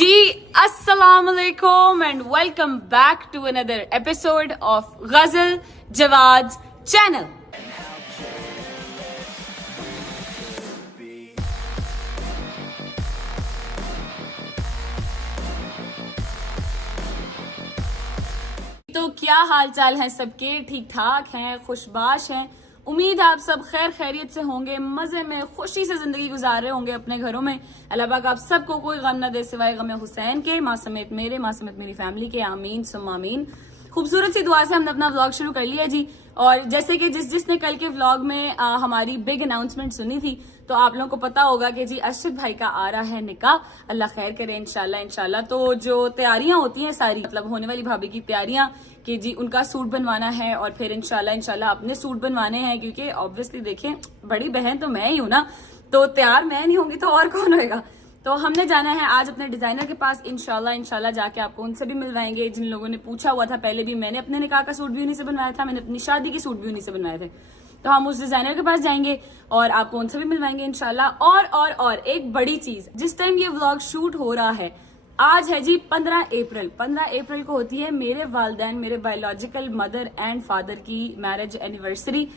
जी अस्सलाम वालेकुम and welcome back to another episode of Ghazal Jawad channel. तो क्या हाल चाल है सबके, ठीक ठाक हैं, खुशबाश हैं। उम्मीद है आप सब खैर खैरियत से होंगे, मजे में खुशी से जिंदगी गुजार रहे होंगे अपने घरों में। अल्लाह पाक आप सबको कोई गम न दे सिवाय गम हुसैन के, माँ समेत मेरे, माँ समेत मेरी फैमिली के। आमीन सुम्मा आमीन। खूबसूरत सी दुआ से हमने अपना व्लॉग शुरू कर लिया जी। और जैसे कि जिसने कल के व्लॉग में हमारी बिग अनाउंसमेंट सुनी थी, तो आप लोगों को पता होगा कि जी अर्शद भाई का आ रहा है निकाह, अल्लाह खैर करे इंशाल्लाह इंशाल्लाह। तो जो तैयारियां होती हैं सारी, मतलब होने वाली भाभी की तैयारियां कि जी उनका सूट बनवाना है और फिर इंशाल्लाह इंशाल्लाह अपने सूट बनवाने हैं, क्योंकि ऑब्वियसली देखें बड़ी बहन तो मैं ही हूं ना, तो तैयार मैं नहीं होंगी तो और कौन होएगा। तो हमने जाना है आज अपने डिजाइनर के पास, इंशाल्लाह इंशाल्लाह जाके आपको उनसे भी मिलवाएंगे। जिन लोगों ने पूछा हुआ था, पहले भी मैंने अपने निकाह का सूट भी उन्हीं से बनवाया था, मैंने अपनी शादी के सूट भी उन्हीं से बनवाए थे, तो हम उस डिजाइनर के पास जाएंगे और आपको उनसे भी मिलवाएंगे इंशाल्लाह। और एक बड़ी चीज, जिस टाइम ये व्लॉग शूट हो रहा है आज है जी 15 अप्रैल। 15 अप्रैल को होती है मेरे वालिदैन, मेरे बायोलॉजिकल मदर एंड फादर की मैरिज एनिवर्सरी।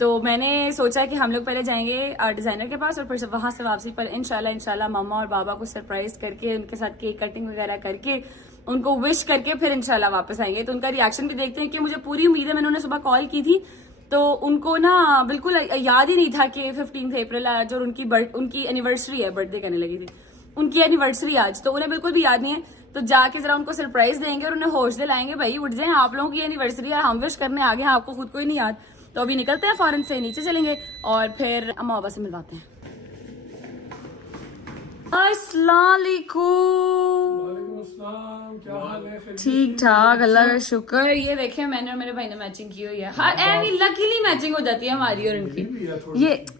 तो मैंने सोचा कि हम लोग पहले जाएंगे डिजाइनर के पास और फिर वहां से वापसी पर इंशाल्लाह मामा और बाबा को सरप्राइज करके, उनके साथ केक कटिंग वगैरह करके, उनको विश करके फिर इंशाल्लाह वापस आएंगे। तो उनका रिएक्शन भी देखते हैं कि मुझे पूरी उम्मीद है, मैंने उन्हें सुबह कॉल की थी तो उनको ना बिल्कुल याद ही नहीं था कि 15 अप्रैल आज और उनकी एनिवर्सरी है, बर्थडे करने लगी थी, उनकी एनिवर्सरी आज, तो उन्हें बिल्कुल भी याद नहीं है। तो जाके जरा उनको सरप्राइज देंगे और उन्हें होश दिलाएंगे, भाई उठ जाए, आप लोगों की एनिवर्सरी है, हम विश करने आ गए हैं, आपको खुद को ही नहीं याद। तो अभी निकलते हैं, फौरन से नीचे चलेंगे और फिर अम्मा बाबा से मिलवाते हैं। अस्सलाम वालेकुम। ठीक ठाक, अल्लाह का शुक्र। ये देखें मैंने और मेरे भाई ने मैचिंग की हुई है, हर लकीली मैचिंग हो जाती है हमारी और इनकी।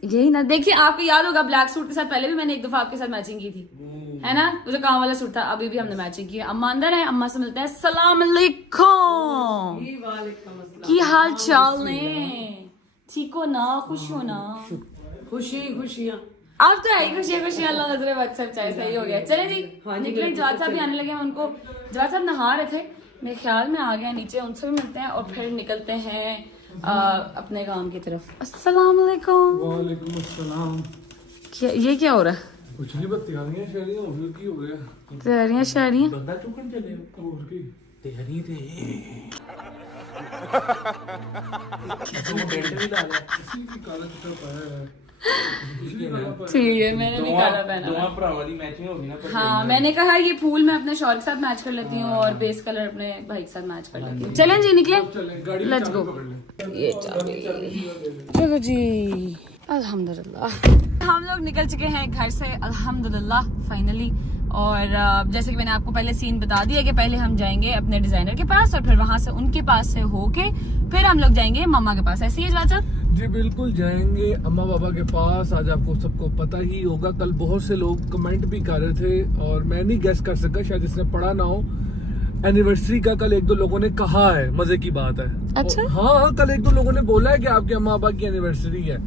यही ना, देखिए आपको याद होगा ब्लैक सूट के साथ पहले भी मैंने एक दफा आपके साथ मैचिंग की थी, है ना, वो जो काम वाला सूट था, अभी भी हमने मैचिंग की है। अम्मा अंदर है, अम्मा से मिलते हैं। सलाम अलैकुम, की हाल चाल ने, ठीक हो ना, खुश हो ना? खुशियाँ अब तो आई खुशियाँ अल्लाह नजरे व्हाट्सएप चाहे सही हो गया। चले जी निकले, जवाद साहब भी आने लगे, मैं उनको, जवाद साहब नहा रहे थे, मेरे ख्याल में आ गया नीचे, उनसे भी मिलते हैं और फिर निकलते हैं अपने काम की तरफ। अस्सलाम वालेकुम। वालेकुम अस्सलाम। ये क्या हो रहा है? कुछ नहीं, बस तैयारियां शहरियां हो की हो गया, तैयारियां शहरियां बंदा चुकन चले और की तैयारी थे। बेल्ट भी डाला, किसी की काला जूता पाया है, ठीक है, मैंने भी काला पहना है। दोनों भरावां दी मैचिंग होगी ना। हाँ, मैंने कहा ये फूल मैं अपने शॉल के साथ मैच कर लेती हूँ और बेस कलर अपने भाई के साथ मैच कर लेती हूँ। चलें जी निकले, लेट्स गो। ये चलो जी, अल्हम्दुलिल्लाह हम लोग निकल चुके हैं घर से अल्हम्दुलिल्लाह फाइनली। और जैसे कि मैंने आपको पहले सीन बता दिया कि पहले हम जाएंगे अपने डिजाइनर के पास और फिर वहां से उनके पास से होके फिर हम लोग जाएंगे मम्मा के पास। ऐसी है जवाब साहब? जी बिल्कुल, जाएंगे अम्मा बाबा के पास। आज आपको सबको पता ही होगा, कल बहुत से लोग कमेंट भी कर रहे थे और मैं नहीं गेस कर सका, शायद इसने पढ़ा ना हो, एनिवर्सरी का कल एक दो लोगों ने कहा है, मजे की बात है। अच्छा? हाँ, कल एक दो लोगों ने बोला है कि आपके अम्मा बाबा की एनिवर्सरी है,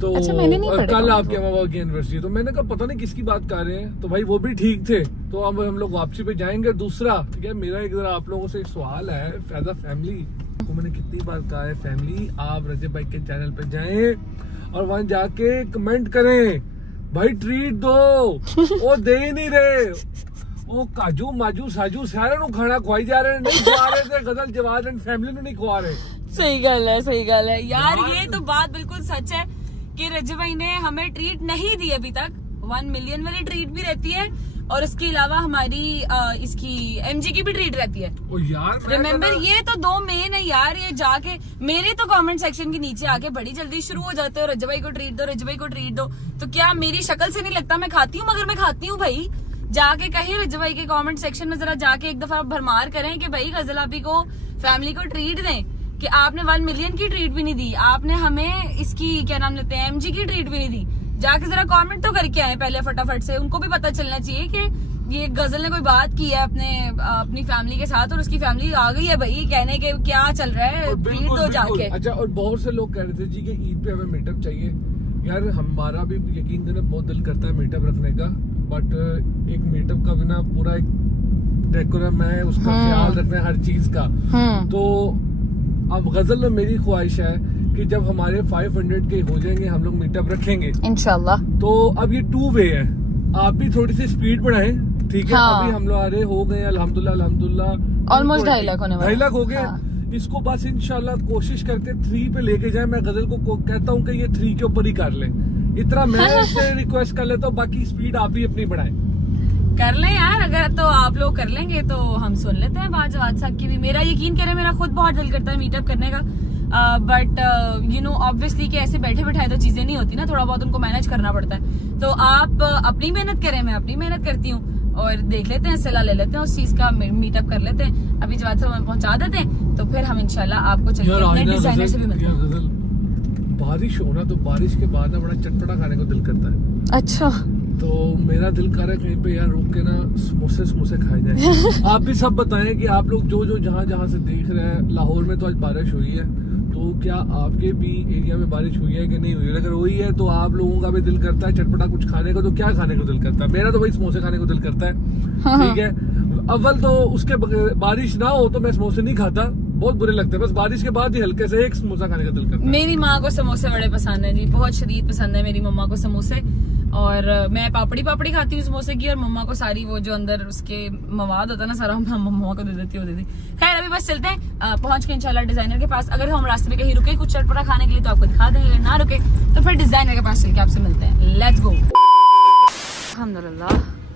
तो अच्छा, मैंने नहीं पढ़ा कल आपके अम्मा बाबा की एनिवर्सरी, तो मैंने कहा पता नहीं किसकी बात कर रहे हैं, तो भाई वो भी ठीक थे। तो अब हम लोग वापसी पे जाएंगे। दूसरा क्या, मेरा एक जरा आप लोगों से एक सवाल है, एज अ फैमिली को मैंने कितनी बार कहा है, फैमिली आप रजब भाई के चैनल पे जाएं और वहां जाके कमेंट करें, भाई ट्रीट दो, वो दे ही नहीं रहे, वो काजू माजू साजू सारे नु खाना खुआई जा रहे, नहीं खुआ रहे थे, गजल जवाद एंड फैमिली नहीं खुआ रहे। सही गल है यार, ये तो बात बिल्कुल सच है कि रजब भाई ने हमें ट्रीट नहीं दी अभी तक। 1 मिलियन वाली ट्रीट भी रहती है और उसके अलावा हमारी इसकी एमजी की भी ट्रीट रहती है। ओ यार रिमेम्बर, ये तो 2 मेन है यार। ये जाके मेरे तो कमेंट सेक्शन के नीचे आके बड़ी जल्दी शुरू हो जाते हो, रजब भाई को ट्रीट दो, रजब भाई को ट्रीट दो। तो क्या मेरी शक्ल से नहीं लगता मैं खाती हूँ? मगर मैं खाती हूँ भाई। जाके कहीं रजब भाई के कमेंट सेक्शन में जरा जाके एक दफा भरमार करें कि भाई गजल आपी को, फैमिली को ट्रीट दें, कि आपने 1 मिलियन की ट्रीट भी नहीं दी, आपने हमें इसकी क्या नाम लेते हैं एमजी की ट्रीट भी नहीं दी। जाके जरा कमेंट तो करके आए पहले फटाफट से, उनको भी पता चलना चाहिए कि ये गजल ने कोई बात की है अपनी फैमिली के साथ और उसकी फैमिली आ गई है भाई कहने के क्या चल रहा है, ट्रीट दो जाके। अच्छा, और बहुत से लोग कह रहे थे जी कि ईद पे हमें मीटअप चाहिए। यार हमारा भी यकीन करना बहुत दिल करता है मीटअप रखने का, बट एक मीटअप का बिना पूरा एक डेकोरम है, उसका ख्याल रखना है हर चीज का। तो अब गजल में मेरी ख्वाहिश है कि जब हमारे 500 के हो जाएंगे हम लोग मीटअप रखेंगे इंशाल्लाह। तो अब ये 2 वे है, आप भी थोड़ी सी स्पीड बढ़ाएं, ठीक है। हाँ। अभी हम लोग आ रहे हो गए अल्हम्दुलिल्लाह ऑलमोस्ट 2.5 लाख होने वाले। 2.5 लाख हो गए। हाँ। इसको बस इंशाल्लाह कोशिश करके 3 पे लेके जाए। मैं गजल को कहता हूँ कि ये 3 के ऊपर ही कर ले, इतना मैं इससे रिक्वेस्ट कर लेता हूँ। बाकी स्पीड आप ही अपनी बढ़ाएं। कर लें यार, अगर तो आप लोग कर लेंगे तो हम सुन लेते हैं बात जवाद साहब की भी। मेरा यकीन करें, मेरा खुद बहुत दिल करता है मीटअप करने का, बट यू नो ऑब्वियसली कि ऐसे बैठे बैठाए तो चीजें नहीं होती ना, थोड़ा बहुत उनको मैनेज करना पड़ता है। तो आप अपनी मेहनत करें, मैं अपनी मेहनत करती हूँ, और देख लेते हैं, सलाह ले लेते हैं उस चीज का, मीटअप कर लेते हैं। अभी जवाद साहब हमें पहुंचा देते हैं तो फिर हम इंशाल्लाह आपको चल के अपने डिजाइनर से भी मिलते हैं। गजल बारिश हो ना, तो बारिश के बाद ना बड़ा चटपटा खाने को दिल करता है। अच्छा, तो मेरा दिल कर रहा है कहीं पे यार रुक के ना समोसे खाए जाए। आप भी सब बताएं कि आप लोग जो जहाँ से देख रहे हैं। लाहौर में तो आज बारिश हुई है, तो क्या आपके भी एरिया में बारिश हुई है कि नहीं हुई है? अगर हुई है तो आप लोगों का भी दिल करता है चटपटा कुछ खाने को, तो क्या खाने को दिल करता है? मेरा तो भाई समोसे खाने को दिल करता है, ठीक है। अव्वल तो उसके बारिश ना हो तो मैं समोसे नहीं खाता, बहुत बुरे लगते हैं। बस बारिश के बाद ही हल्के से एक समोसा खाने का दिल करता है। मेरी माँ को समोसे बड़े पसंद है जी, बहुत शदीद पसंद है मेरी मम्मा को समोसे। और मैं पापड़ी खाती हूँ समोसे की, और मम्मा को सारी वो जो अंदर उसके मवाद होता है ना सारा, मम्मा को दे देती हूँ, दे दी। खैर अभी बस चलते हैं, पहुंच के इंशाल्लाह डिजाइनर के पास। अगर हम रास्ते में कहीं रुके कुछ चटपटा खाने के लिए तो आपको दिखा देंगे, अगर ना रुके तो फिर डिजाइनर के पास चल के आपसे मिलते हैं। Let's go. अल्हम्दुलिल्लाह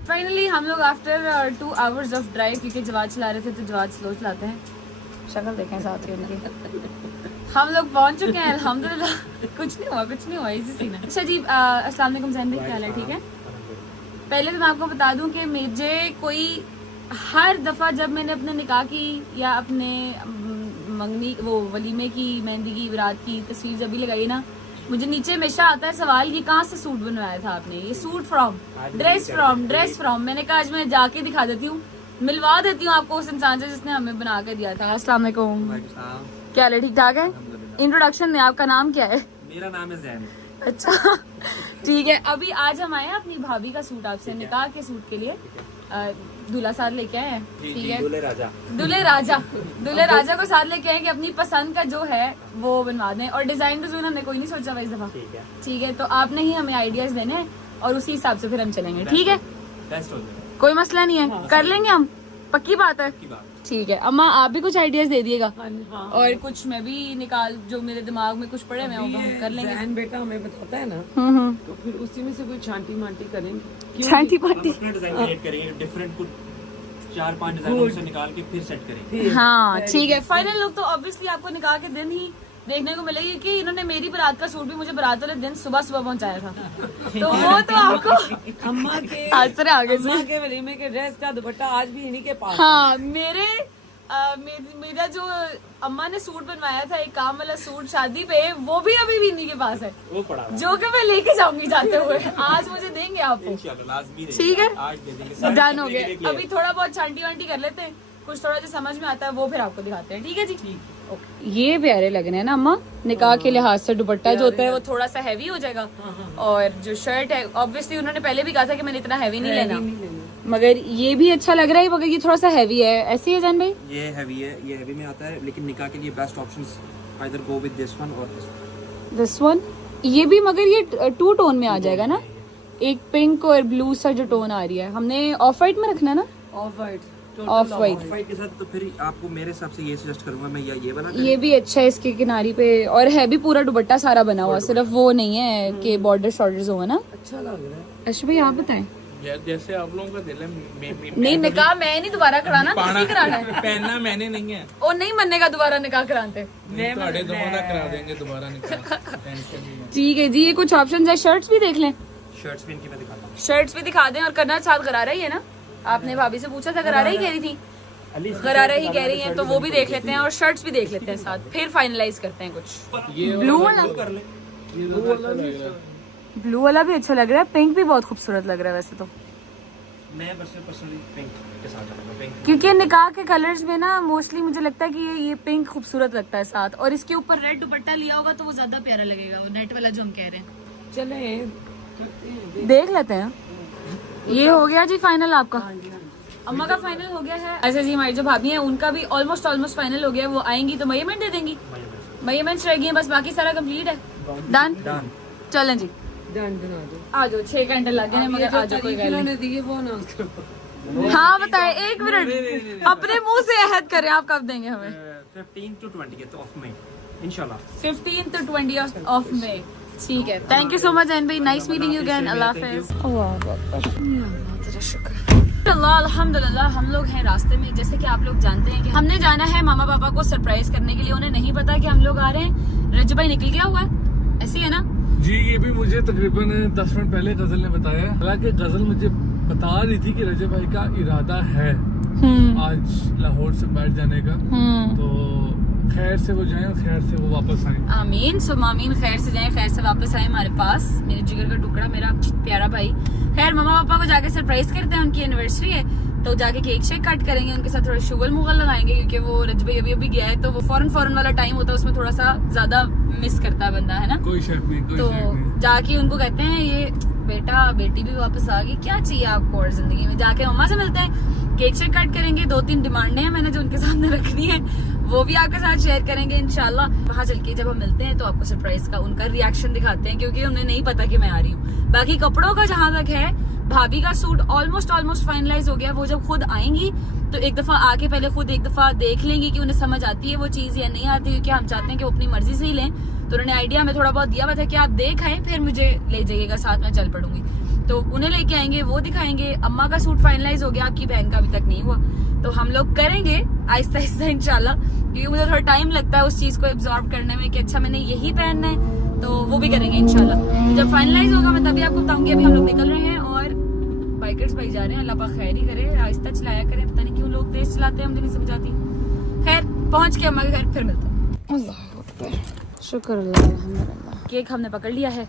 फाइनली हम लोग आफ्टर 2 आवर्स ऑफ ड्राइव, क्योंकि जवाद चला रहे थे तो जवाद स्लो चलाते हैं, शक्ल देखें साथ ही उनकी। हम लोग पहुंच चुके हैं अल्हम्दुलिल्लाह। कुछ नहीं हुआ इजी सीन है। अच्छा जी, अस्सलाम वालेकुम ज़ैन भाई, क्या हाल है? ठीक है। पहले तो मैं आपको बता दूं कि मुझे कोई हर दफा जब मैंने अपने निकाह की या अपने मंगनी वो वलीमे की, मेहंदी की, विरात की तस्वीर जब भी लगाई ना, मुझे नीचे हमेशा आता है सवाल कि कहाँ से सूट बनवाया था आपने? ये सूट फ्रॉम ड्रेस फ्रॉम। मैंने कहा आज मैं जाके दिखा देती हूँ, मिलवा देती हूँ आपको उस इंसान से जिसने हमें बना के दिया था। अस्सलाम वालेकुम, क्या हाल है? ठीक ठाक है। इंट्रोडक्शन में आपका नाम क्या है? मेरा नाम है जैन। अच्छा ठीक है। अभी आज हम आए हैं अपनी भाभी का सूट आपसे निकाह के सूट के लिए, दूल्हा साथ लेके आए हैं, ठीक है। दूल्हे राजा को साथ लेके आए कि अपनी पसंद का जो है वो बनवा दें, और डिजाइन डिजाइन हमने कोई नहीं सोचा इस दफा, ठीक है। तो आपने ही हमें आइडियाज देने हैं और उसी हिसाब से फिर हम चलेंगे, ठीक है। कोई मसला नहीं है, कर लेंगे हम, पक्की बात है, ठीक है। अम्मा आप भी कुछ आइडियाज दे दिएगा, और कुछ मैं भी निकाल, जो मेरे दिमाग में कुछ पड़े मैं हम कर लेंगे। जैन बेटा हमें बताता है ना, तो फिर उसी में से कोई छांटी मांटी करेंगे। छांटी मांटी, अपना डिजाइन क्रिएट करेंगे, डिफरेंट कुछ 4-5 डिजाइन से निकाल के फिर सेट करेंगे। हाँ ठीक है। फाइनल लुक तो ऑब्वियसली आपको निकाह के दिन ही देखने को मिलेगी, कि इन्होंने मेरी बारात का सूट भी मुझे बारात वाले दिन सुबह पहुंचाया था, तो वो तो आपको अम्मा के आगे अम्मा के वलीमे के ड्रेस का दुपट्टा आज भी इन्हीं के पास। हाँ, मेरा जो अम्मा ने सूट बनवाया था, एक काम वाला सूट शादी पे, वो भी अभी भी इन्हीं के पास है, वो पड़ा हुआ है। जो कि मैं लेके जाऊंगी जाते हुए। आज मुझे देंगे आपको, इंशाल्लाह लाजमी देंगे। ठीक है, आज दे देंगे। डन हो गया। अभी थोड़ा बहुत छांटी वांटी कर लेते हैं, कुछ थोड़ा जो समझ में आता है वो फिर आपको दिखाते हैं, ठीक है जी। ये प्यारे लग रहे हैं ना अम्मा, निकाह के लिहाज से दुपट्टा जो होता है वो थोड़ा सा हैवी हो जाएगा, और जो शर्ट है ऑब्वियसली उन्होंने पहले भी कहा था कि मैंने इतना हैवी नहीं लेना, मगर ये भी अच्छा लग रहा है, मगर ये थोड़ा सा हैवी है। ऐसे ही है जैन भाई? ये हैवी है, ये हैवी में आता है, लेकिन निकाह के लिए best options either go with this one और दिस वन। ये भी, मगर ये 2 टोन में आ जाएगा ना, एक पिंक और ब्लू सा जो टोन आ रही है। हमने ऑफ वाइट में रखना है ना, ऑफ वाइट ऑफ वाइट के साथ। तो फिर आपको मेरे हिसाब से ये सजेस्ट करूंगा मैं, या ये वाला। ये भी अच्छा है, इसके किनारी पे, और है भी पूरा दुपट्टा सारा बना हुआ, सिर्फ वो नहीं है कि बॉर्डर शॉर्डर्स हो ना। अच्छा लग रहा है। अच्छा भाई आप बताएं। जैसे आप लोगों का दिल है नहीं, निकाह मैं नहीं दोबारा कराना, तुसी कराना है। पहनना मैंने नहीं है, और नहीं मनने का दोबारा निकाह कराते, ਤੁਹਾਡੇ ਦੋਵਾਂ ਦਾ करा देंगे दोबारा निकाह, टेंशन नहीं है। ठीक है जी। ये कुछ ऑप्शन है, शर्ट्स भी देख लें, शर्ट्स भी इनकी मैं दिखाता हूँ। शर्ट्स भी दिखा दें। और करना साथ गरारा ही है ना, आपने भाभी से पूछा था, गरारा ही कह रही थी, गरारा ही कह रही है, तो वो भी देख लेते हैं और शर्ट्स भी देख लेते हैं साथ, फिर फाइनलाइज करते हैं कुछ। ब्लू वाला, ब्लू वाला भी अच्छा लग रहा है, पिंक भी बहुत खूबसूरत लग रहा है वैसे तो। मैं पर्सनली पिंक के साथ जाऊंगा, पिंक। क्योंकि निकाह के कलर्स में ना मोस्टली मुझे लगता है कि ये पिंक खूबसूरत लगता है साथ, और इसके ऊपर रेड दुपट्टा लिया होगा तो वो ज्यादा प्यारा लगेगा, वो नेट वाला जो हम कह रहे हैं। चले करते हैं, देख लेते हैं। ये हो गया जी फाइनल आपका? अम्मा का फाइनल हो गया है। ऐसे जी हमारी जो भाभी है उनका भी ऑलमोस्ट फाइनल हो गया। वो आएंगी तो मेजरमेंट दे देंगी, मेजरमेंट्स रह गई हैं बस, बाकी सारा कंप्लीट है। डन चलें जी, डन बना दो। आ जाओ। 6 घंटे लग गए हैं मगर आ जाओ, कोई गल नहीं। ने दिए वो अनाउंस करो। हाँ बताए, 1 मिनट अपने मुंह से अहद करें, आप कब देंगे हमें? 15 to 20 ऑफ मई इंशाल्लाह। 15 to 20 ऑफ मई, ठीक है। Thank you so much and भाई, नाइस मीटिंग यू अगेन। अल्लाह हाफिज। तेरा शुक्र। अल्हम्दुलिल्लाह हम लोग हैं रास्ते में। जैसे कि आप लोग जानते हैं कि हमने जाना है मामा पापा को सरप्राइज करने के लिए। उन्हें नहीं पता कि हम लोग आ रहे हैं। रजब भाई निकल गया हुआ है, ऐसे ही है ना जी? ये भी मुझे तकरीबन 10 मिनट पहले गजल ने बताया। हालांकि गजल मुझे बता रही थी कि रजब भाई का इरादा है आज लाहौर से बैठ जाने का, तो खैर से वो जाएं और खैर से वो वापस आए। आमीन सुम आमीन। खैर से जाएं, खैर से वापस आए हमारे पास। मेरे जिगर का टुकड़ा, मेरा प्यारा भाई। खैर मामा पापा को जाके सरप्राइज करते हैं, उनकी एनिवर्सरी है तो जाके केक शेक कट करेंगे, उनके साथ थोड़ा शुगल मुगल लगाएंगे क्योंकि वो रजब भाई अभी गया है तो वो फौरन वाला टाइम होता है, उसमें थोड़ा सा ज्यादा मिस करता है बंदा, है ना? कोई शक नहीं, कोई तो शक नहीं। जाके उनको कहते हैं ये बेटा बेटी भी वापस आ गई, क्या चाहिए आपको और जिंदगी में? जाके मम्मा से मिलते हैं, केक शेक कट करेंगे। 2-3 डिमांडें हैं मैंने जो उनके सामने रखनी है, वो भी आपके साथ शेयर करेंगे इंशाल्लाह। वहां चल के जब हम मिलते हैं तो आपको सरप्राइज का उनका रिएक्शन दिखाते हैं क्योंकि उन्हें नहीं पता कि मैं आ रही हूँ। बाकी कपड़ों का जहां तक है, भाभी का सूट ऑलमोस्ट फाइनलाइज हो गया। वो जब खुद आएंगी तो एक दफा आके पहले खुद एक दफा देख लेंगी कि उन्हें समझ आती है वो चीज या नहीं आती, क्योंकि हम चाहते हैं कि वो अपनी मर्जी से ही लें। तो उन्होंने आइडिया हमें थोड़ा बहुत दिया हुआ था कि आप देख आए फिर मुझे ले जाइएगा साथ में, चल पड़ूंगी। तो उन्हें लेके आएंगे, वो दिखाएंगे। अम्मा का सूट फाइनलाइज हो गया, आपकी बहन का अभी तक नहीं हुआ, तो हम लोग करेंगे आहिस्ता आहिस्ता इंशाल्लाह, क्योंकि मुझे थोड़ा टाइम लगता है उस चीज को एब्जॉर्ब करने में कि अच्छा मैंने यही पहनना है, तो वो भी करेंगे इंशाल्लाह। तो जब फाइनलाइज होगा मैं तभी आपको बताऊंगी। अभी हम लोग निकल रहे हैं और बाइकर्स भाई जा रहे हैं। अल्लाह पाक खैर ही करे, आहिस्ता चलाया करें, पता नहीं क्यों लोग तेज चलाते हैं, मुझे नहीं समझ आती। खैर पहुंच के अम्मा के घर फिर मिलते हैं। अल्लाह अकबर, शुक्र अल्लाह, अल्हम्दुलिल्लाह। केक हमने पकड़ लिया है,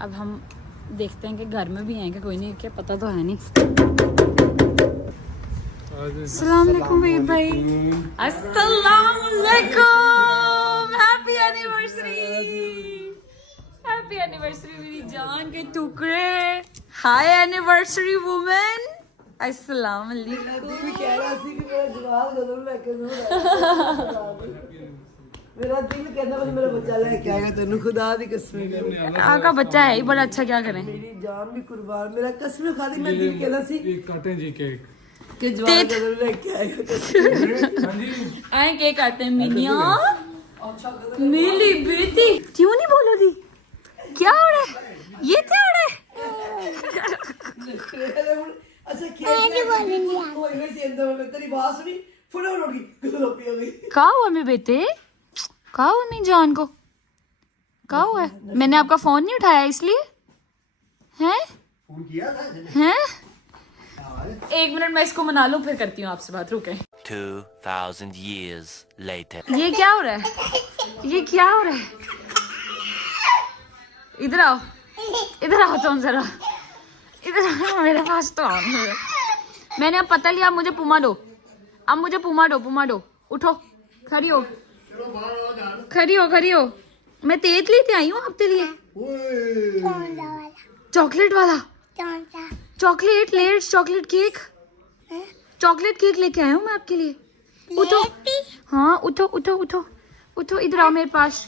अब हम देखते हैं कि घर में भी हैं कि कोई नहीं, क्या पता तो है नहीं। अस्सलाम वालेकुम भाई। अस्सलाम वालेकुम, हैप्पी एनिवर्सरी, हैप्पी एनिवर्सरी मेरी जान के टुकड़े। हाय एनिवर्सरी वुमेन, अस्सलाम वालेकुम। मेरा दिल कहता है मेरा बच्चा लेके आएगा, तेनू खुदा दी कसम। आपका बच्चा है ही बड़ा अच्छा, क्या करें? मेरी जान भी कुर्बान, मेरा कसम खा दी। मैं दिल कहना सी काटें जी केक। कि जवान जरूर लेके आएगा। आए केक काटते हैं। मिनिया मेरी बेटी क्यों नहीं बोलो दी, क्या हो रहा है? ये क्या हो रहा है? अच्छा कोई नहीं सेंदा में तेरी बात सुनी फटाफट उठ गई, किधर हो गई? क्या हुआ मेरे बेटे, क्या हुआ मेरी जान को, क्या हुआ है? मैंने आपका फोन नहीं उठाया इसलिए हैं? फोन किया था हैं? 1 मिनट मैं इसको मना लूं फिर करती हूँ आपसे बात, रुके। 2000 years later. ये क्या हो रहा है, ये क्या हो रहा है? इधर आओ, इधर आओ तुम जरा, इधर आओ मेरे पास तो आओ। मैंने अब पता लिया, अब मुझे पुमा दो, अब मुझे पुमा दो। उठो, खड़ी हो, खड़ी हो। मैं तेज लेते आई हूँ आपके लिए, चॉकलेट वाला, चॉकलेट केक लेके आया हूँ मैं आपके लिए। उठो, हाँ उठो, इधर आओ मेरे पास।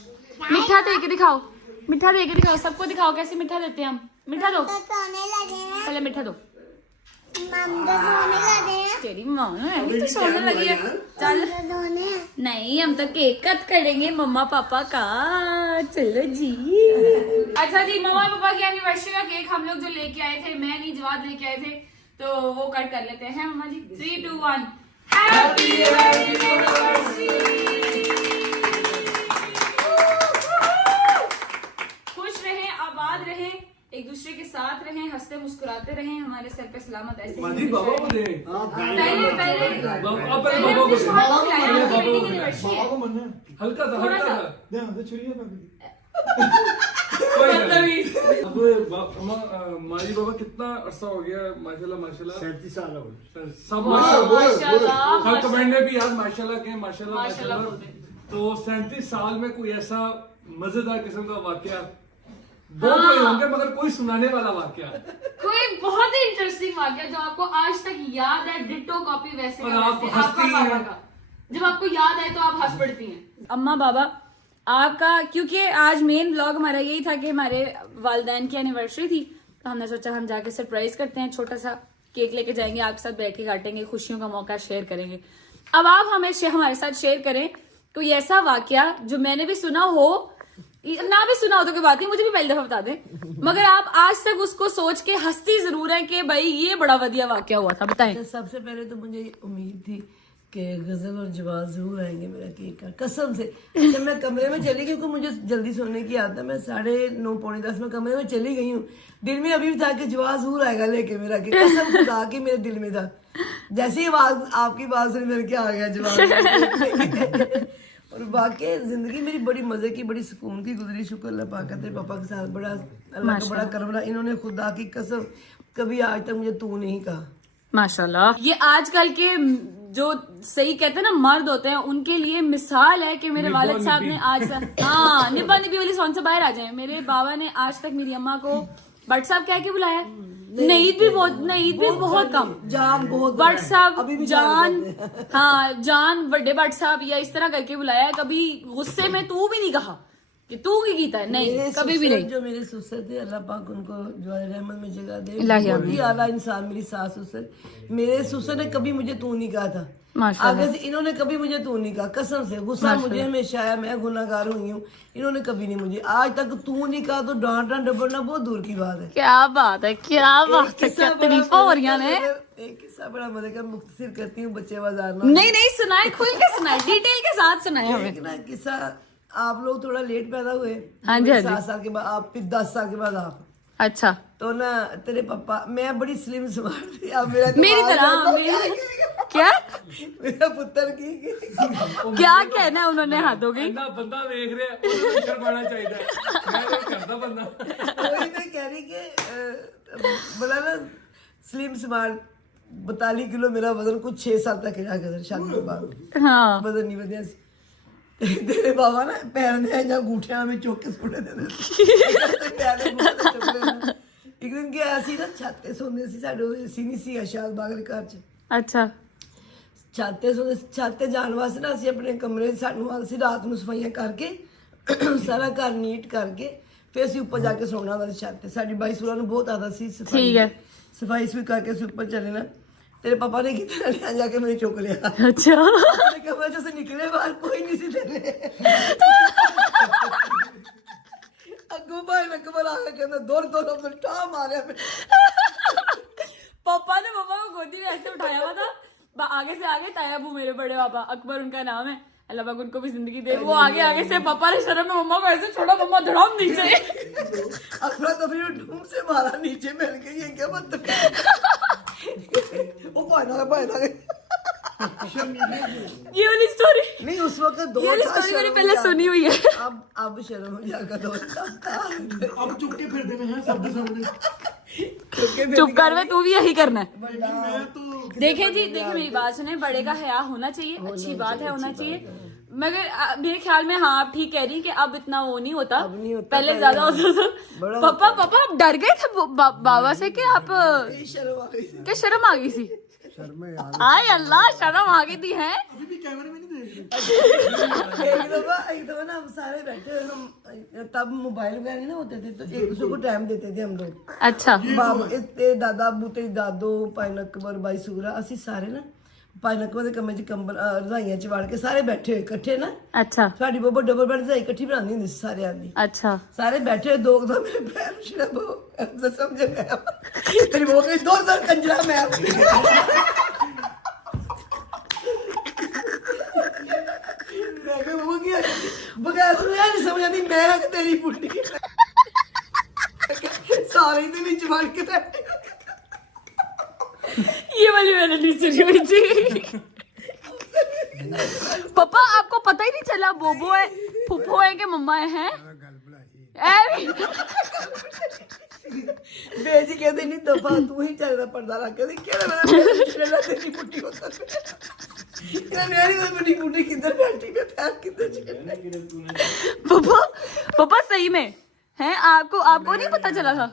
मीठा दे के दिखाओ, सबको दिखाओ कैसे मीठा देते हैं हम। मीठा दो, पहले मीठा दो। तेरी माँ अभी तो सोने लगी है, चल। नहीं हम तो केक कट करेंगे मम्मा पापा का, चलो जी। अच्छा जी, मम्मा पापा की एनिवर्सरी का केक हम लोग जो लेके आए थे, मैं नहीं जवाद लेके आए थे, तो वो कट कर लेते हैं मम्मा जी। 3, 2, 1 हैप्पी एनिवर्सरी। खुश रहें, आबाद रहें, एक दूसरे के साथ रहें, हंसते मुस्कुराते रहें, हमारे सर पे सलामत ऐसे ही। जी बाबा मुझे पहले हल्का था थोड़ा सा। अब मारी बाबा कितना अरसा हो गया, माशाल्लाह 37 साल हो गए सब, माशाल्लाह। हर कमेंट में भी यार माशाल्लाह के माशाल्लाह। तो 37 साल में कोई ऐसा मजेदार किस्म का वाकया दो कोई होंगे मगर कोई सुनाने वाला वाकया। कोई बहुत ही इंटरेस्टिंग वाकया जो आपको आज तक याद है, डिट्टो कॉपी वैसे और का आप वैसे, हंसती आपका हैं। पापा का। जब आपको याद आए तो आप हंस पड़ती हैं। अम्मा बाबा आपका, क्योंकि आज मेन व्लॉग हमारा यही था कि हमारे वालिदैन की एनिवर्सरी थी, तो हमने सोचा हम जाके सरप्राइज करते हैं, छोटा सा केक लेके जाएंगे, आपके साथ बैठ के काटेंगे, खुशियों का मौका शेयर करेंगे। अब आप हमारे साथ शेयर करें कोई ऐसा वाकया जो मैंने भी सुना हो, ना भी सुना हो तो कोई बात नहीं, मुझे भी पहली दफा बता दें, मगर आप आज तक उसको सोच के हंसती जरूर है कि भाई ये बड़ा बढ़िया वाकया हुआ था, बताएं। तो सबसे पहले तो मुझे उम्मीद थी कि गजल और जवाब जरूर आएंगे मेरा केक का, कसम से। जब मैं कमरे में चली गई, क्योंकि मुझे जल्दी सोने की आदत है, मैं 9:30 पौने 10 में कमरे में चली गई हूँ, दिल में अभी भी था कि जवाब जरूर आएगा लेके मेरा केक, कसम खुदा की मेरे दिल में था। जैसे ही आवाज आपकी बात सुनी मेरे क्या आ गया जवाब। और वाकई जिंदगी मेरी बड़ी मजे की, बड़ी सुकून की गुजरी, शुक्र अल्लाह पाक का, तेरे पापा के साथ बड़ा अल्लाह का बड़ा करम रहा। इन्होंने खुदा की कसम कभी आज तक मुझे तू नहीं कहा। माशाल्लाह। ये आजकल के जो सही कहते हैं ना मर्द होते हैं, उनके लिए मिसाल है कि मेरे वालिद साहब ने आज तक, हाँ निब्बा निब्बी वाली सॉन्ग से बाहर आ जाए, मेरे बाबा ने आज तक मेरी अम्मा को बट साहब कह के बुलाया, नहीं भी बहुत कम, जान बहुत बट साहब, जान, हाँ जान, बड़े बट साहब, या इस तरह करके बुलाया है। कभी गुस्से में तू भी नहीं कहा कि तू की कीता है, नहीं कभी भी नहीं। जो मेरे ससुर थे अल्लाह पाक उनको जवान रहमत में जगह दे, इलाही बहुत ही आला इंसान मेरी सास ससुर। मेरे ससुर ने कभी मुझे तू नहीं कहा था, माशाल्लाह। आगे से इन्होंने कभी मुझे तू नहीं कहा, कसम से। गुस्सा मुझे हमेशा आया, मैं गुनाहगार हुई हूँ, इन्होंने कभी नहीं मुझे आज तक तू नहीं कहा, तो डांटना डबड़ना बहुत दूर की बात है। क्या बात है, क्या बात है, क्या तारीफा हो रही है। एक किस्सा बड़ा मजे का मुख्तसर करती हूँ, बच्चे बाजार में। नहीं सुनाए, खुल के सुनाए, डिटेल के साथ सुनाए हमें। एक ना किस्सा, आप लोग थोड़ा लेट पैदा हुए, हाँ जी, हाँ जी। 7 साल के बाद आप, फिर 10 साल के बाद आप, अच्छा, तो ना तेरे पापा, मैं बड़ी स्लिम स्मार्ट थी, अब मेरा मेरी कमाल तरह है। क्या मेरा पुत्र की क्या कहना है उन्होंने हाथों की। बंदा बंदा देख रहे हैं, उन्हें शर्माना चाहिए। मैं तो करता बंदा। वही मैं कह रही कि बोला ना स्लिम स्मार्ट, 42 किलो मेरा वजन, कुछ 6 साल तक रहा शादी के बाद, हाँ वजन नहीं बढ़िया। तेरे बाबा ना पैर ने या गुठिया में चौके सुटे दे एक दिन क्या ऐसी ना छाते सोंदे सी, साडे एसी नहीं सी आशाद बाग दे घर च। अच्छा, छाते सोंदे, छाते जान वास्ते ना ਅਸੀਂ ਆਪਣੇ ਕਮਰੇ ਸਾਨੂੰ ਅਸੀਂ ਰਾਤ ਨੂੰ ਸਫਾਈਆਂ ਕਰਕੇ ਸਾਰਾ ਘਰ ਨੀਟ ਕਰਕੇ ਫਿਰ ਅਸੀਂ ਉੱਪਰ ਜਾ ਕੇ ਸੌਣਾ ਵਾਲੀ ਛੱਤ ਤੇ। ਸਾਡੀ ਬਾਈ ਸੂਰਾ ਨੂੰ ਬਹੁਤ ਆਦਤ ਸੀ ਸਫਾਈ ठीक है। ਸਫਾਈ ਵੀ ਕਰਕੇ ਅਸੀਂ ਉੱਪਰ ਚਲੇ ਨਾ। तेरे पापा ने कितना लिया जाके मैंने चुक लिया, अच्छा, कमरे से निकले बाहर कोई नहीं सी देने। अगो भाई ने कमर आके कहना दौड़ अपने टा मारे। पापा ने मम्मा को गोदी में ऐसे उठाया हुआ था, आगे से आगे ताया अबू, मेरे बड़े पापा अकबर उनका नाम है, अल्लाह पाक उनको भी जिंदगी दे, वो आगे से पापा ने शर्म में मम्मा को ऐसे छोड़ा, मम्मा धड़ाम नीचे। अफरा तो फिर ढूंढ से मारा नीचे मिल गई, ये क्या मतलब। वो भाई ना ये वाली स्टोरी, नहीं उस वक्त दो ये वाली स्टोरी मैंने पहले सुनी हुई है। अब शर्म हो जाएगा दो अब चुप के फिर देने हैं सबके सामने। चुप कर वे, तू भी यही करना है। मैं तो देखे जी, देखे मेरी बात सुने, बड़े का हया होना चाहिए, अच्छी बात है, होना चाहिए, मगर मेरे ख्याल में हाँ आप ठीक कह रही कि अब इतना वो नहीं होता, पहले ज्यादा होता था। पापा आप डर गए थे बाबा से कि आप, शर्म आ गई। क्या शर्म आ गई थी? आय अल्लाह, शर्म आ गई थी है। अभी भी कैमरे में नहीं देख रहे। एक दफा ना हम सारे बैठे, हम तब मोबाइल वगैरह नहीं ना होते थे, तो एक दूसरे को टाइम देते थे हम लोग। अच्छा, बाबा ते दादा अबू ते दादो भाई नकबर बाई सूरा, ਅਸੀਂ ਸਾਰੇ ਨਾ ਭਾਈ ਨਕबर ਦੇ ਕਮਰੇ 'ਚ ਕੰਬਲ ਰਜ਼ਾਈਆਂ 'ਚ ਵੜ ਕੇ ਸਾਰੇ ਬੈਠੇ ਹੋਏ ਇਕੱਠੇ ਨਾ। अच्छा, ਸਾਡੀ ਬੱਬਾ ਡਬਲ ਬੈੱਡ ਰਜ਼ਾਈ ਇਕੱਠੀ ਬਣਾਉਂਦੀ ਹੁੰਦੀ ਸੀ ਸਾਰੇ ਆਦਮੀ, अच्छा, ਸਾਰੇ ਬੈਠੇ ਹੋਏ। ਦੋ ਦਾ ਮੇਰੇ ਪੈਰ ਨੂੰ ਛਿੜਾ ਬੋ ਸਮਝੇ ਮੈਂ ਤੇਰੀ ਬੋ ਕੇ ਦੋ ਕੰਜਰਾ ਮੈਂ ਕਿ ਬੋ ਕੀ ਬਗੈਰ ਤੂੰ ਇਹ ਨਹੀਂ ਸਮਝ ਆਉਂਦੀ ਮੈਂ ਕਿ ਤੇਰੀ ਬੁੱਢੀ ਸਾਰੇ ਦੇ ਵਿੱਚ ਵੜ ਕੇ ਬੈਠੇ। ये वाली मैंने नहीं सुनी हुई थी। पापा आपको पता ही नहीं चला बोबो है, फुफो है कि मम्मा है? बेजी कहते नहीं दफा तू ही चलदा पर्दा रख के केड़ा मेरा छेड़ा तेरी बुड्ढी होता है मेरी बड़ी बुड्ढी किधर बैठी है, पैर किधर छेड़ने। पापा सही में हैं आपको नहीं पता चला था?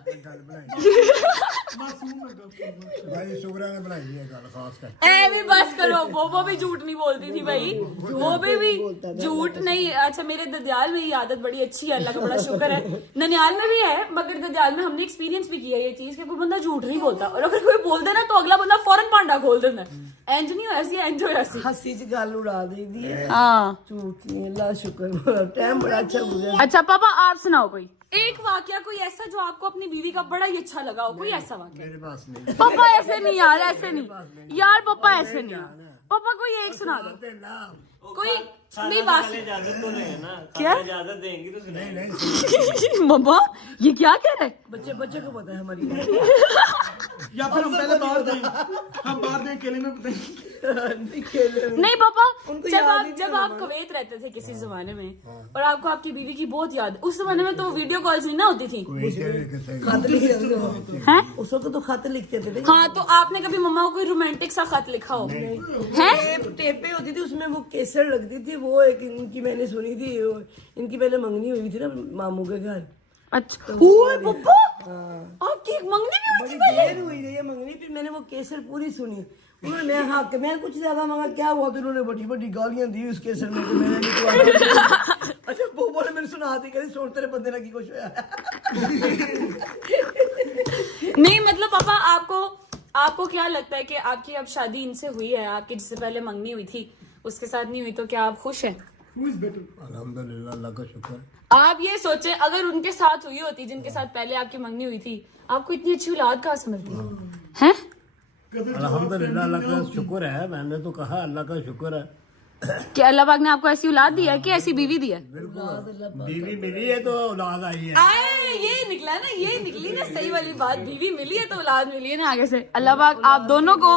भाई शुक्र ने बनाई है गल खास कर। ए भी बस करो, वो भी झूठ नहीं बोलती थी भाई, वो भी झूठ नहीं। अच्छा मेरे ददयाल में ये आदत बड़ी अच्छी है, अल्लाह का बड़ा शुक्र है। ननियाल में भी है, मगर ददयाल में हमने एक्सपीरियंस भी किया ये चीज कि कोई बंदा झूठ नहीं बोलता, और अगर कोई बोल दे ना तो अगला बंदा फौरन पांडा खोल देता है। इंज नहीं होया सी, इंज होया सी। हंसी च गल उड़ा दी है, हाँ झूठ नहीं, अल्लाह शुक्र, टाइम बड़ा अच्छा गुजरा। अच्छा पापा आप सुनाओ कोई एक वाकया, कोई ऐसा जो आपको अपनी बीवी का बड़ा ही अच्छा लगा हो, कोई ऐसा वाकया। मेरे पास नहीं। पापा ऐसे नहीं यार, ऐसे नहीं यार, पापा ऐसे नहीं। पापा कोई एक सुना दो, कोई नहीं बात। क्या मम्मा ये क्या कह रहे? बच्चे को पता है हमारी या फिर हम पहले बाहर दें, हम बाहर दें अकेले में बताएंगे। नहीं पापा, उनको जब याद आप ही जब आप कुवैत रहते थे किसी जमाने में और आपको आपकी बीवी की बहुत याद, उस जमाने में तो वीडियो कॉल्स नहीं ना होती थी, खत लिखे हैं? उस वक्त तो खत लिखते थे। हाँ तो आपने कभी मम्मा को कोई रोमांटिक सा खत लिखा हो? हैं? टेपें होती थी, उसमें वो केसर लगती थी, वो एक इनकी मैंने सुनी थी, इनकी पहले मंगनी हुई थी ना मामू के घर। अच्छा ओए पप्पा, आपकी एक मंगनी भी हुई थी बड़ी देर हुई थी ये मंगनी, फिर मैंने वो केसर पूरी सुनी। उन्होंने मैं कुछ ज्यादा मांगा, क्या हुआ तो उन्होंने बड़ी बड़ी गालियां दी उस केसर में, तो मैंने नहीं तो अच्छा वो ने मैंने सुना दी, कहती सुन तेरे बंदे ना की कुछ होया। नहीं मतलब पापा आपको क्या लगता है कि आपकी अब शादी इनसे हुई है, आपकी जिससे पहले मंगनी हुई थी उसके साथ नहीं हुई, तो क्या आप खुश हैं? अल्हम्दुलिल्लाह, अल्लाह का शुक्र। आप ये सोचें अगर उनके साथ हुई होती जिनके साथ पहले आपकी मंगनी हुई थी, आपको इतनी अच्छी औलाद कहाँ से मिलती है? अल्हम्दुलिल्लाह, अल्लाह का शुक्र है। मैंने तो कहा अल्लाह का शुक्र है कि अल्लाह पाक ने आपको ऐसी औलाद दी है कि ऐसी बीवी दी है? बीवी मिली है तो औलाद आई है। आए ये निकला ना, ये निकली ना सही वाली बात, बीवी मिली है तो औलाद मिली है ना आगे से। अल्लाह पाक आप दोनों को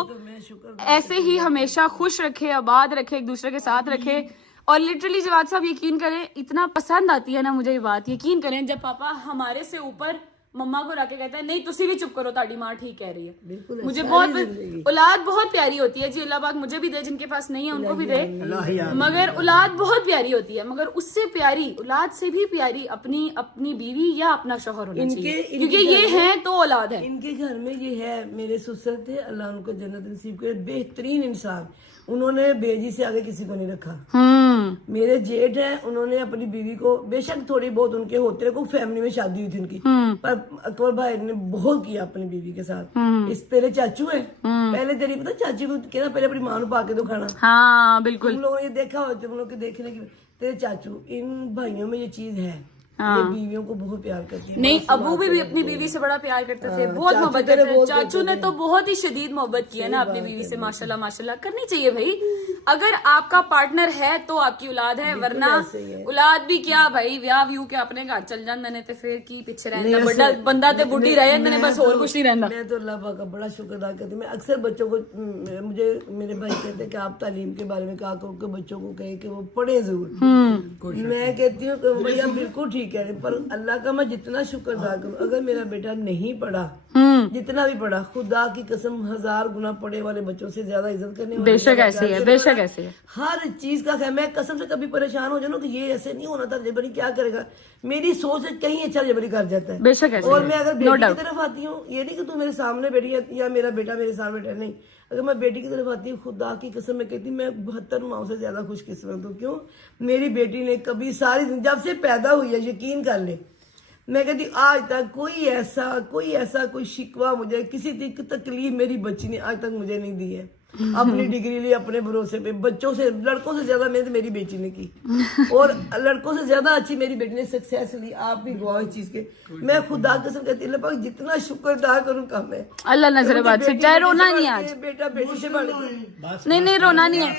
ऐसे ही हमेशा खुश रखे, आबाद रखे, एक दूसरे के साथ रखे। और लिटरली जवाब साहब यकीन करें, इतना पसंद आती है ना मुझे ये बात, यकीन करें जब पापा हमारे से ऊपर मम्मा को रखे कहते हैं नहीं तुसी भी चुप करो, ताड़ी माँ ठीक कह रही है। मुझे बहुत औलाद बहुत प्यारी होती है जी, अल्लाह पाक मुझे भी दे, जिनके पास नहीं है उनको भी दे, मगर औलाद बहुत प्यारी होती है। मगर उससे प्यारी, औलाद से भी प्यारी अपनी बीवी या अपना शौहर होना चाहिए, क्योंकि ये है तो औलाद है। इनके घर में ये है, मेरे ससुर थे, अल्लाह उनको जन्नत नसीब करे, बेहतरीन इंसान, उन्होंने बेजी से आगे किसी को नहीं रखा। मेरे जेठ है, उन्होंने अपनी बीवी को, बेशक थोड़ी बहुत उनके होते रहे, फैमिली में शादी हुई थी उनकी, पर अकबर भाई ने बहुत किया अपनी बीवी के साथ। इस तेरे चाचू है, पहले तेरी पता चाची को कहना पहले अपनी मां को पाके दो खाना। हाँ बिल्कुल, तुम लोगों ने ये देखा हो, तुम लोग के देखने की, तेरे चाचू, इन भाइयों में ये चीज है, ये बीवियों को बहुत प्यार करती है। नहीं अबू भी अपनी बीवी से बड़ा प्यार करते थे, बहुत मोहब्बत करते थे। चाचू ने तो बहुत ही शदीद मोहब्बत की है ना अपनी बीवी से, माशाल्लाह माशाल्लाह। करनी चाहिए भाई, अगर आपका पार्टनर है तो आपकी औलाद है, वरना औलाद भी क्या भाई, व्याह व्यू के अपने घर चल जाते ने ते फिर की पीछे रहना, बंदा ते बुढ़ी रह जाते ने, बस और कुछ नहीं रहना। मैं तो अल्लाह पाक का बड़ा शुक्र अदा करती हूँ। मैं अक्सर बच्चों को, मुझे मेरे भाई कहते हैं कि आप तालीम के बारे में कहा करो कि बच्चों को कहे कि वो पढ़े जरूर। मैं कहती हूँ कि भैया बिल्कुल ठीक है, पर अल्लाह का मैं जितना शुक्र अदा करूँ, अगर मेरा बेटा नहीं पढ़ा, जितना भी पढ़ा, खुदा की कसम 1000 गुना पढ़े वाले बच्चों से ज्यादा इज्जत करने वाले, बेशक ऐसे है, बेशक ऐसे है। हर चीज का है। मैं कसम से कभी परेशान हो जाऊँ कि ये ऐसे नहीं होना था, जबरी क्या करेगा, मेरी सोच है कहीं अच्छा जबरी कर जाता है। बेशक ऐसे और मैं अगर बेटी की तरफ आती हूँ, ये नहीं कि तू मेरे सामने बैठी है या मेरा बेटा मेरे सामने बैठा, नहीं, अगर मैं बेटी की तरफ आती हूँ, खुदा की कसम मैं कहती हूँ मैं 72 माओं से ज्यादा खुशकिस्मत हूँ। क्यों? मेरी बेटी ने कभी सारी जब से पैदा हुई है, यकीन कर ले, मैं कहती आज तक कोई शिकवा, मुझे किसी तकलीफ मेरी बच्ची ने आज तक मुझे नहीं दी है। अपनी डिग्री ली अपने भरोसे पे, बच्चों से, लड़कों से ज्यादा मेहनत मेरी बेटी ने की, और लड़कों से ज्यादा अच्छी मेरी बेटी ने सक्सेस ली। आप भी गवाह इस चीज के। मैं खुदा कसम कहती हूँ जितना शुक्र अदा करूँ कम है। अल्लाह नजर बात से, चाहे रोना नहीं आज, बेटा बेटी से बढ़ नहीं रोना नहीं है,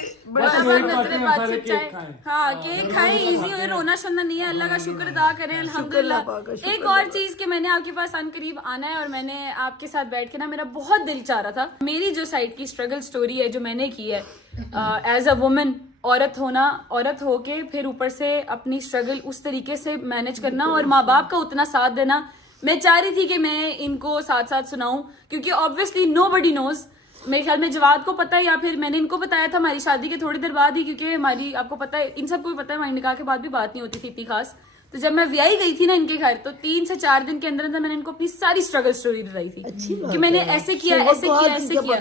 हाँ केक खाए, इजी हो, रोना शोना नहीं है, अल्लाह का शुक्र अदा करें अल्हम्दुलिल्लाह। एक और चीज कि मैंने आपके पास अनकरीब आना है और मैंने आपके साथ बैठ के ना, मेरा बहुत दिल चाह रहा था, मेरी जो साइड की स्ट्रगल स्टोरी है जो मैंने की है एज अ वुमन, औरत होके फिर ऊपर से अपनी स्ट्रगल उस तरीके से मैनेज करना और माँ बाप का उतना साथ देना, मैं चाह रही थी कि मैं इनको साथ साथ सुनाऊं, क्योंकि ऑब्वियसली नोबडी नोज, मेरे ख्याल में जवाद को पता है या फिर मैंने इनको बताया था हमारी शादी के थोड़ी देर बाद ही, क्योंकि हमारी, आपको पता है, इन सबको भी पता है, हमारी निकाह के बाद भी बात नहीं होती थी इतनी खास, तो जब मैं व्याही गई थी ना इनके घर, तो 3 से 4 दिन के अंदर अंदर मैंने इनको अपनी सारी स्ट्रगल स्टोरी बताई थी कि मैंने ऐसे किया, ऐसे किया, ऐसे किया,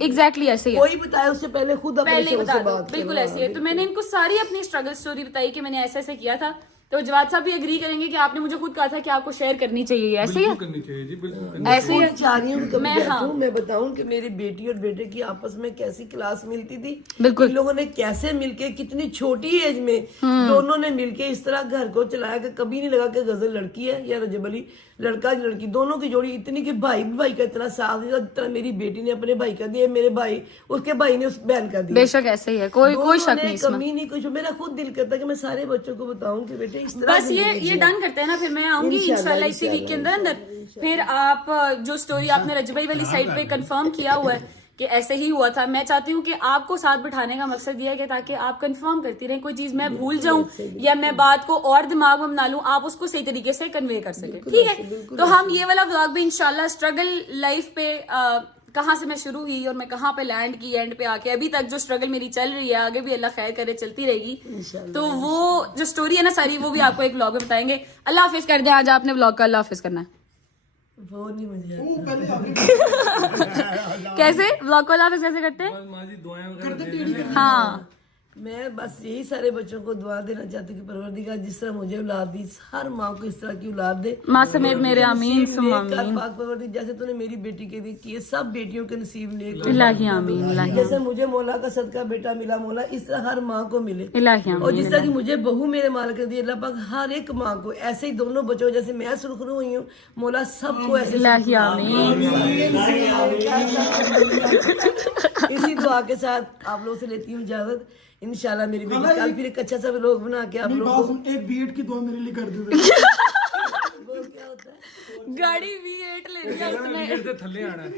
एग्जैक्टली ऐसे ही है। कोई बताए उससे पहले खुद अपने पहले ही शोर बता से दो, बात बिल्कुल करो। ऐसे ही है। तो मैंने इनको सारी अपनी स्ट्रगल स्टोरी बताई कि मैंने ऐसे ऐसे किया था। तो जवाद साहब भी एग्री करेंगे कि आपने मुझे खुद कहा था कि आपको शेयर करनी चाहिए, ऐसे ही है, करनी चाहिए जी, बिल्कुल। ऐसे ही है। मैं चाह रही हूँ कि कभी मैं, बैठूं, हाँ। मैं बताऊं कि मेरी बेटी और बेटे की आपस में कैसी क्लास मिलती थी, बिल्कुल। इन लोगों ने कैसे मिलके कितनी छोटी एज में दोनों ने मिलके इस तरह घर को चलाया कि कभी नहीं लगा कि गजल लड़की है या रजब अली लड़का लड़की, दोनों की जोड़ी इतनी कि भाई भी भाई का इतना साथ दिया जितना मेरी बेटी ने अपने भाई का दिया, मेरे भाई उसके भाई ने उस बहन का दिया। बेशक ऐसे ही है, कोई शक नहीं इसमें। कमी नहीं कुछ। मेरा खुद दिल करता है कि मैं सारे बच्चों को बताऊं कि बेटे इस तरह बस ये डन करते हैं ना, फिर मैं आऊंगी इंशाल्लाह इसी वीक के अंदर अंदर। फिर आप जो स्टोरी आपने रजबाई वाली साइड पे कंफर्म किया हुआ है कि ऐसे ही हुआ था, मैं चाहती हूँ कि आपको साथ बिठाने का मकसद ये है कि ताकि आप कंफर्म करती रहें, कोई चीज मैं भूल जाऊं या मैं बात को और दिमाग में बना लूं, आप उसको सही तरीके से कन्वे कर सके, ठीक है। तो हम ये वाला व्लॉग भी इंशाल्लाह स्ट्रगल लाइफ पे कहाँ से मैं शुरू हुई और मैं कहाँ पे लैंड की, एंड पे आके अभी तक जो स्ट्रगल मेरी चल रही है, आगे भी अल्लाह खैर करे चलती रहेगी। तो वो जो स्टोरी है ना सारी, वो भी आपको एक व्लॉग में बताएंगे। अल्लाह हाफिज कर दे आज आपने व्लॉग का, अल्लाह हाफिज करना है। वो नहीं मुझे वो पहले आगे कैसे व्लॉग को अल्लाह हाफिज कैसे करते हैं? माँ जी दुआएं करते टेढ़ी करते हाँ, मैं बस यही सारे बच्चों को दुआ देना चाहती हूँ कि परवरदिगार जिस तरह मुझे औलाद दी, हर माँ को इस तरह की औलाद दे। माँ समेत मेरे आमीन सुम्मा नेक कर आमीन। पाक परवरदिगार, जैसे तूने मेरी बेटी के लिए किए, सब बेटियों के नसीब नेक हो। इलाही आमीन, इलाही जैसे मुझे मौला का सदका बेटा मिला मौला, इस तरह हर माँ को मिले। इलाही और आमीन, जिस तरह की मुझे बहू मेरे मालिक ने दी, अल्लाह पाक हर एक माँ को ऐसे ही दोनों बच्चों, जैसे मैं सुरखरू हुई हूँ, मौला सबको ऐसे इलाही आमीन। इसी दुआ के साथ आप लोगों से लेती हूँ इजाजत। इंशाल्लाह मेरी बेटी कल फिर एक अच्छा सा व्लॉग बना के आप मेरी लोगों बात को। सुन, एक बीएड की दुआ मेरे लिए कर दे। वो क्या होता है? गाड़ी V8 ले लिया उसने। से थल्ले आना है।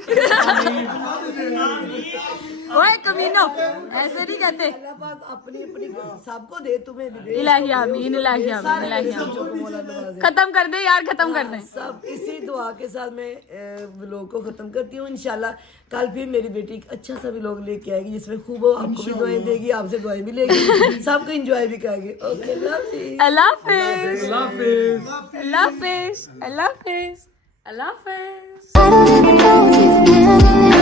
ओए कमीनो, ऐसे नहीं कहते। अल्लाह पाक अपनी अपनी सबको दे, तुम्हें भी दे। इलाही आमीन, इलाही आमीन, इलाही आमीन। सबको मौला नवाजे। खत्म कर दे यार, खत्म कर दे। सब इसी दुआ के साथ मैं व्लॉग को खत्म करती हूँ। इंशाल्लाह कल फिर मेरी बेटी एक अच्छा सा व्लॉग लेके आएगी जिसमें खूब वो आपको भी दुआएं देगी, आपसे दुआएं भी लेगी, सबको एंजॉय भी करेंगे। Okay, Allah Hafiz, Allah Hafiz. Allah Hafiz, Allah Hafiz, Allah Hafiz. I don't even know if you can.